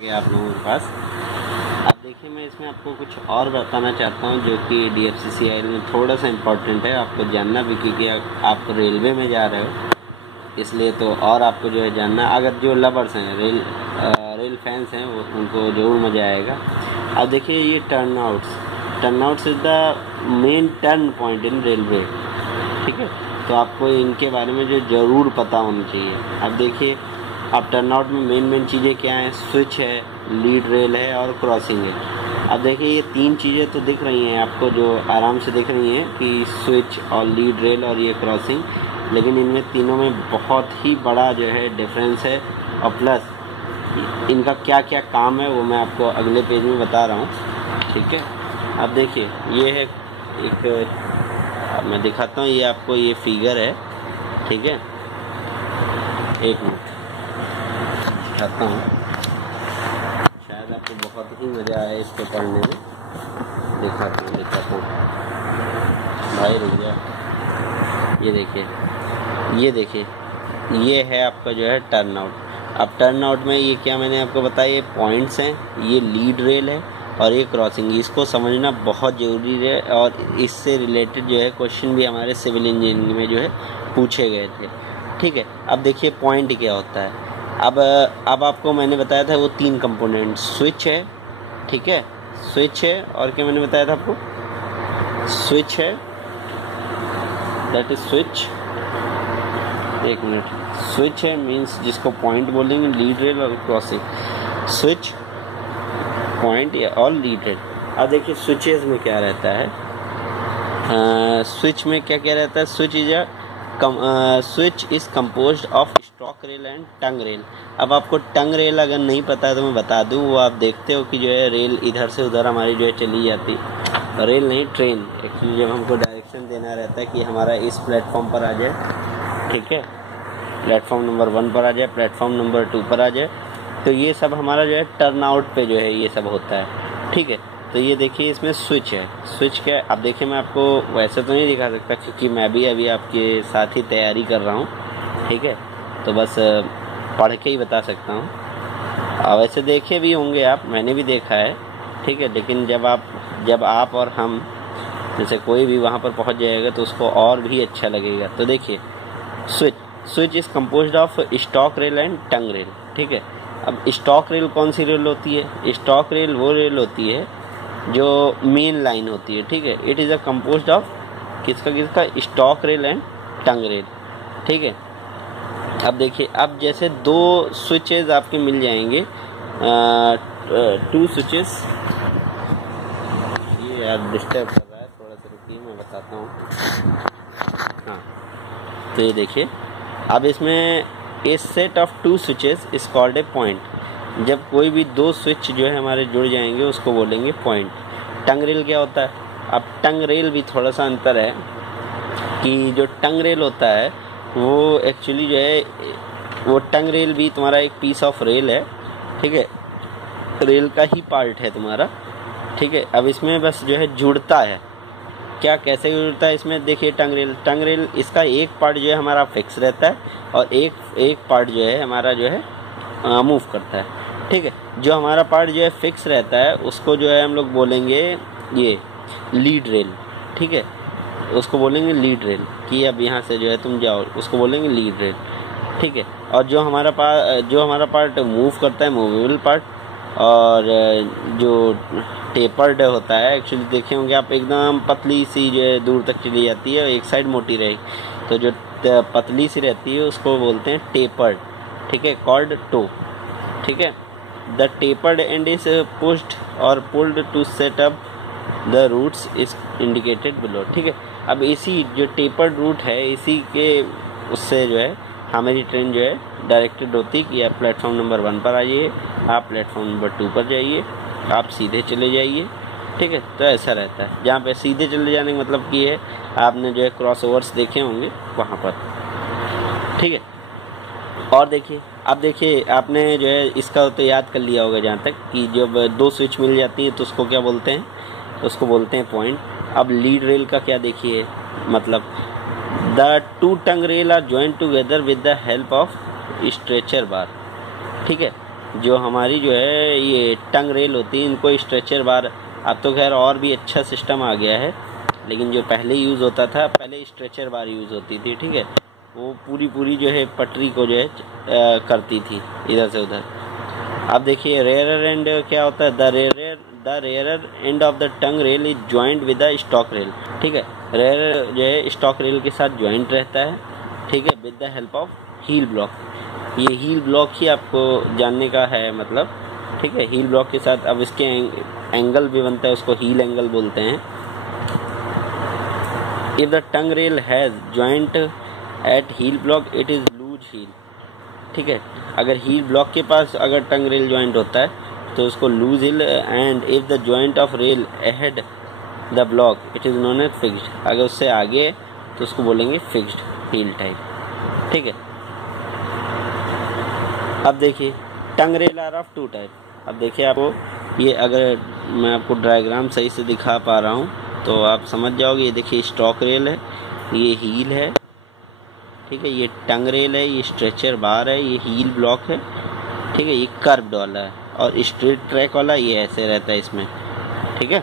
आप लोगों के पास आप देखिए, मैं इसमें आपको कुछ और बताना चाहता हूँ जो कि DFCCIL में थोड़ा सा इम्पोर्टेंट है आपको जानना भी, क्योंकि आप रेलवे में जा रहे हो इसलिए तो और आपको जो है जानना। अगर जो लवर्स हैं रेल फैंस हैं वो उनको ज़रूर मज़ा आएगा। अब देखिए, ये turnouts is the main turn point in railway, ठीक है। तो आपको इनके बारे में जो ज़रूर पता होना चाहिए। अब देखिए, अब टर्नआउट में मेन चीज़ें क्या हैं? स्विच है, लीड रेल है और क्रॉसिंग है। अब देखिए, ये तीन चीज़ें तो दिख रही हैं आपको, जो आराम से दिख रही हैं कि स्विच और लीड रेल और ये क्रॉसिंग, लेकिन इनमें तीनों में बहुत ही बड़ा जो है डिफरेंस है। और प्लस इनका क्या क्या काम है वो मैं आपको अगले पेज में बता रहा हूँ, ठीक है। अब देखिए, ये है एक मैं दिखाता हूँ, ये आपको ये फिगर है, ठीक है। एक मिनट दिखाता हूँ, शायद आपको बहुत ही मज़ा आए इसको पढ़ने में। दिखाता हूँ भाई, रुक जा। ये देखिए, ये है आपका जो है टर्नआउट। अब टर्नआउट में ये क्या मैंने आपको बताया, ये पॉइंट्स हैं, ये लीड रेल है और ये क्रॉसिंग। इसको समझना बहुत ज़रूरी है और इससे रिलेटेड जो है क्वेश्चन भी हमारे सिविल इंजीनियरिंग में जो है पूछे गए थे, ठीक है। अब देखिए, पॉइंट क्या होता है। अब आपको मैंने बताया था वो तीन कंपोनेंट, स्विच है, ठीक है, स्विच है और क्या मैंने बताया था आपको, स्विच है, दैट इज स्विच। एक मिनट, स्विच है मीन्स जिसको पॉइंट बोलेंगे, लीड रेल और क्रॉसिंग, स्विच, पॉइंट और लीड रेल। अब देखिए, स्विचेस में क्या रहता है, स्विच में क्या क्या रहता है। Switch is composed of stock rail and tongue rail. अब आपको टंग रेल अगर नहीं पता है तो मैं बता दूं, वो आप देखते हो कि जो है रेल इधर से उधर हमारी जो है चली जाती, रेल नहीं ट्रेन। एक्चुअली जब हमको डायरेक्शन देना रहता है कि हमारा इस प्लेटफॉर्म पर आ जाए, ठीक है, प्लेटफॉर्म नंबर 1 पर आ जाए, प्लेटफॉर्म नंबर 2 पर आ जाए, तो ये सब हमारा जो है टर्न आउट पे जो है ये सब होता है, ठीक है। तो ये देखिए, इसमें स्विच है। स्विच क्या है? अब देखिए, मैं आपको वैसे तो नहीं दिखा सकता क्योंकि मैं भी अभी आपके साथ ही तैयारी कर रहा हूँ, ठीक है, तो बस पढ़ के ही बता सकता हूँ। वैसे देखे भी होंगे आप, मैंने भी देखा है, ठीक है, लेकिन जब आप और हम जैसे कोई भी वहाँ पर पहुँच जाएगा तो उसको और भी अच्छा लगेगा। तो देखिए, switch is composed of stock rail and tongue rail, ठीक है। अब स्टॉक रेल कौन सी रेल होती है? स्टॉक रेल वो रेल होती है जो मेन लाइन होती है, ठीक है। It is a composed of किसका stock rail and tongue rail, ठीक है। अब देखिए, अब जैसे दो स्विचेस आपके मिल जाएंगे, 2 स्विचेस, ये यार डिस्टर्ब कर रहा है, थोड़ा सा रुकिए मैं बताता हूँ। हाँ, तो ये देखिए, अब इसमें a set of 2 switches is called a point. जब कोई भी 2 स्विच जो है हमारे जुड़ जाएंगे उसको बोलेंगे पॉइंट। टंग रेल क्या होता है? अब टंग रेल भी थोड़ा सा अंतर है कि जो टंग रेल होता है वो एक्चुअली जो है, वो टंग रेल भी तुम्हारा एक पीस ऑफ रेल है, ठीक है, रेल का ही पार्ट है तुम्हारा, ठीक है। अब इसमें बस जो है जुड़ता है, क्या कैसे जुड़ता है इसमें देखिए। टंग रेल इसका एक पार्ट जो है हमारा फिक्स रहता है और एक पार्ट जो है हमारा जो है मूव करता है, ठीक है। जो हमारा पार्ट जो है फिक्स रहता है उसको जो है हम लोग बोलेंगे ये लीड रेल, ठीक है, उसको बोलेंगे लीड रेल कि अब यहाँ से जो है तुम जाओ, उसको बोलेंगे लीड रेल, ठीक है। और जो हमारा पार्ट मूव करता है, मूवेबल पार्ट, और जो टेपर्ड होता है, एक्चुअली देखे होंगे आप, एकदम पतली सी जो है दूर तक चली जाती है और एक साइड मोटी रहेगी, तो जो पतली सी रहती है उसको बोलते हैं टेपर्ड, ठीक है, कॉल्ड टो, ठीक है। The tapered end is pushed और pulled to set up the routes is indicated below, ठीक है। अब इसी जो टेपर्ड रूट है, इसी के उससे जो है हमारी ट्रेन जो है डायरेक्टेड होती कि आप प्लेटफॉर्म नंबर 1 पर आइए, आप प्लेटफॉर्म नंबर 2 पर जाइए, आप सीधे चले जाइए, ठीक है। तो ऐसा रहता है, जहाँ पे सीधे चले जाने का मतलब कि है आपने जो है क्रॉस ओवर्स देखे होंगे वहाँ पर, ठीक है। और देखिए, अब देखिए, आपने जो है इसका तो याद कर लिया होगा जहाँ तक कि जब 2 स्विच मिल जाती है तो उसको क्या बोलते हैं? उसको बोलते हैं पॉइंट। अब लीड रेल का क्या देखिए, मतलब the 2 tongue rail are joint together with the help of stretcher bar, ठीक है। जो हमारी जो है ये टंग रेल होती है, इनको स्ट्रेचर बार, अब तो खैर और भी अच्छा सिस्टम आ गया है, लेकिन जो पहले यूज़ होता था, पहले स्ट्रेचर बार यूज़ होती थी, ठीक है, वो पूरी जो है पटरी को जो है करती थी इधर से उधर। अब देखिए रेयर एंड क्या होता है, the rear end of the tongue rail is joint with the stock rail, ठीक है, रेयर जो है स्टॉक रेल के साथ ज्वाइंट रहता है, ठीक है, with the help of heel block. ये हील ब्लॉक ही आपको जानने का है मतलब, ठीक है, हील ब्लॉक के साथ अब इसके एंगल भी बनता है, उसको हील एंगल बोलते हैं। If the tongue rail has joint at heel block it is loose heel, ठीक है, अगर हील ब्लॉक के पास अगर टंग रेल ज्वाइंट होता है तो उसको loose heel, and if the joint of rail ahead the block it is known as fixed, अगर उससे आगे तो उसको बोलेंगे फिक्स्ड हील टाइप, ठीक है। अब देखिए tongue rail are of two type. अब देखिए आपको ये, अगर मैं आपको डायग्राम सही से दिखा पा रहा हूँ तो आप समझ जाओगे। ये देखिए स्टॉक रेल है, ये हील है, ठीक है, ये टंग रेल है, ये स्ट्रेचर बार है, ये हील ब्लॉक है, ठीक है, ये कर्व्ड वाला है, और स्ट्रेट ट्रैक वाला ये ऐसे रहता है इसमें, ठीक है,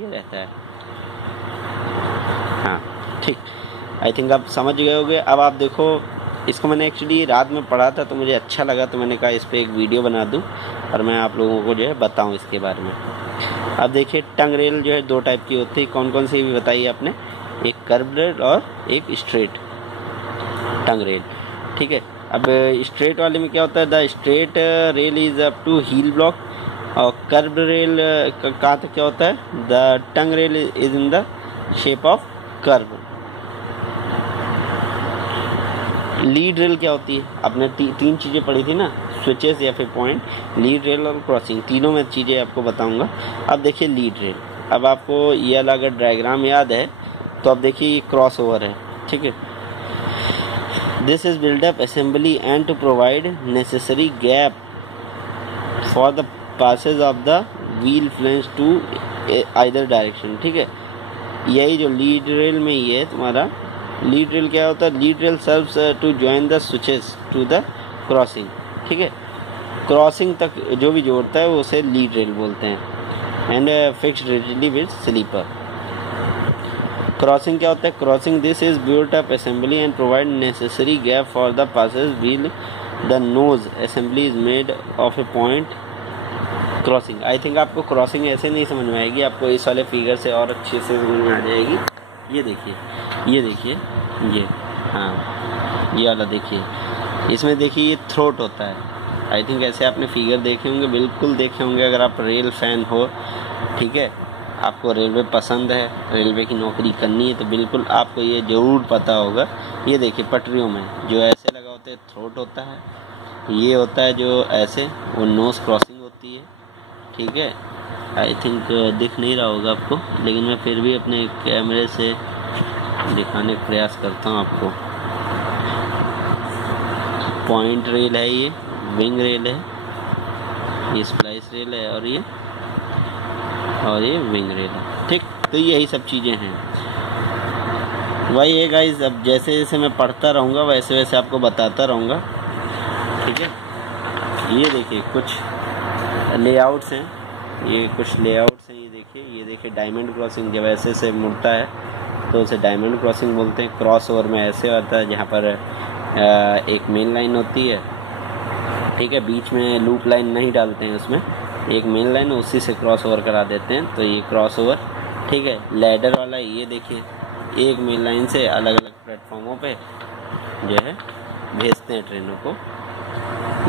ये रहता है। हाँ ठीक, आई थिंक आप समझ गए होंगे। अब आप देखो, इसको मैंने एक्चुअली रात में पढ़ा था तो मुझे अच्छा लगा, तो मैंने कहा इस पर एक वीडियो बना दूं और मैं आप लोगों को जो है बताऊं इसके बारे में। अब देखिए टंग रेल जो है दो टाइप की होती है, कौन कौन सी भी बताइए आपने, एक कर्व्ड रेल और एक स्ट्रेट टंग रेल, ठीक है। अब स्ट्रेट वाले में क्या होता है, the straight rail is up to heel block, और कर्व्ड रेल कहाँ तक क्या होता है, the tongue rail is in the shape of curve. Lead rail क्या होती है, आपने तीन चीज़ें पढ़ी थी ना, स्विचेस या फिर पॉइंट, लीड रेल और क्रॉसिंग, तीनों में चीज़ें आपको बताऊंगा। अब देखिए लीड रेल, अब आपको ये वाला अगर डायग्राम याद है तो अब देखिए ये क्रॉस ओवर है, ठीक है। This is build up assembly and to provide necessary gap for the passage of the wheel flanges to either direction, ठीक है। यही जो लीड रेल में ये है तुम्हारा, लीड रेल क्या होता है, lead rail serves to join the switches to the crossing, ठीक है, क्रॉसिंग तक जो भी जोड़ता है वो उसे लीड रेल बोलते हैं। And fixed rigidly with sleeper. Crossing क्या होता है, crossing this is built up assembly and provide necessary gap for the passage wheel the nose assembly is made of a point crossing. I think आपको crossing ऐसे नहीं समझ में आएगी, आपको इस वाले फिगर से और अच्छे से समझ में आ जाएगी। ये देखिए, ये देखिए, ये हाँ ये वाला देखिए, इसमें देखिए ये थ्रोट होता है। आई थिंक ऐसे आपने फिगर देखे होंगे, बिल्कुल देखे होंगे अगर आप रेल फैन हो, ठीक है, आपको रेलवे पसंद है, रेलवे की नौकरी करनी है, तो बिल्कुल आपको ये ज़रूर पता होगा। ये देखिए पटरियों में जो ऐसे लगा होता है थ्रोट होता है, ये होता है जो ऐसे, वो नोज क्रॉसिंग होती है, ठीक है। आई थिंक दिख नहीं रहा होगा आपको, लेकिन मैं फिर भी अपने कैमरे से दिखाने का प्रयास करता हूँ आपको। पॉइंट रेल है, ये विंग रेल है, ये स्प्लाइस रेल है, और ये विंग रेल है, ठीक। तो यही सब चीज़ें हैं, वही है गाइस। अब जैसे जैसे मैं पढ़ता रहूँगा वैसे वैसे आपको बताता रहूँगा, ठीक है। ये देखिए कुछ लेआउट्स हैं, ये कुछ लेआउट्स हैं, ये देखिए डायमंड क्रॉसिंग जब ऐसे से मुड़ता है तो उसे डायमंड क्रॉसिंग बोलते हैं। क्रॉस ओवर में ऐसे होता है जहाँ पर एक मेन लाइन होती है, ठीक है, बीच में लूप लाइन नहीं डालते हैं, उसमें एक मेन लाइन उसी से क्रॉस ओवर करा देते हैं, तो ये क्रॉस ओवर, ठीक है। लैडर वाला ये देखिए, एक मेन लाइन से अलग अलग प्लेटफॉर्मों पे जो है भेजते हैं ट्रेनों को,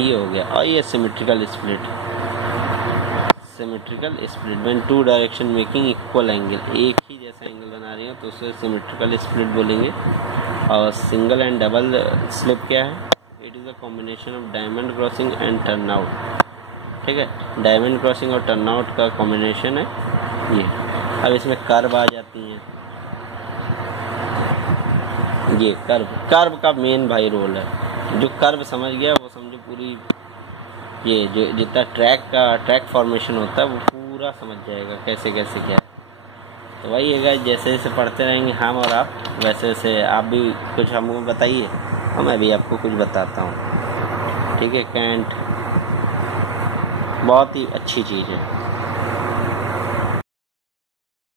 ये हो गया। और ये symmetrical split, symmetrical split when two direction making equal angle, एक ही जैसा एंगल बना रही हो तो उसे सिमेट्रिकल स्प्लिट बोलेंगे। और सिंगल एंड डबल स्लिप क्या है, it is a combination of diamond crossing and turn out, ठीक है, डायमंड क्रॉसिंग और टर्न आउट का कॉम्बिनेशन है ये। अब इसमें कर्व आ जाती हैं, ये कर्व का मेन भाई रोल है। जो कर्व समझ गया वो समझो पूरी, ये जो जितना ट्रैक फॉर्मेशन होता है वो पूरा समझ जाएगा कैसे कैसे क्या है। तो वही है, जैसे जैसे पढ़ते रहेंगे हम और आप, वैसे वैसे आप भी कुछ हमको बताइए और मैं भी आपको कुछ बताता हूँ, ठीक है। कैंट बहुत ही अच्छी चीज़ है।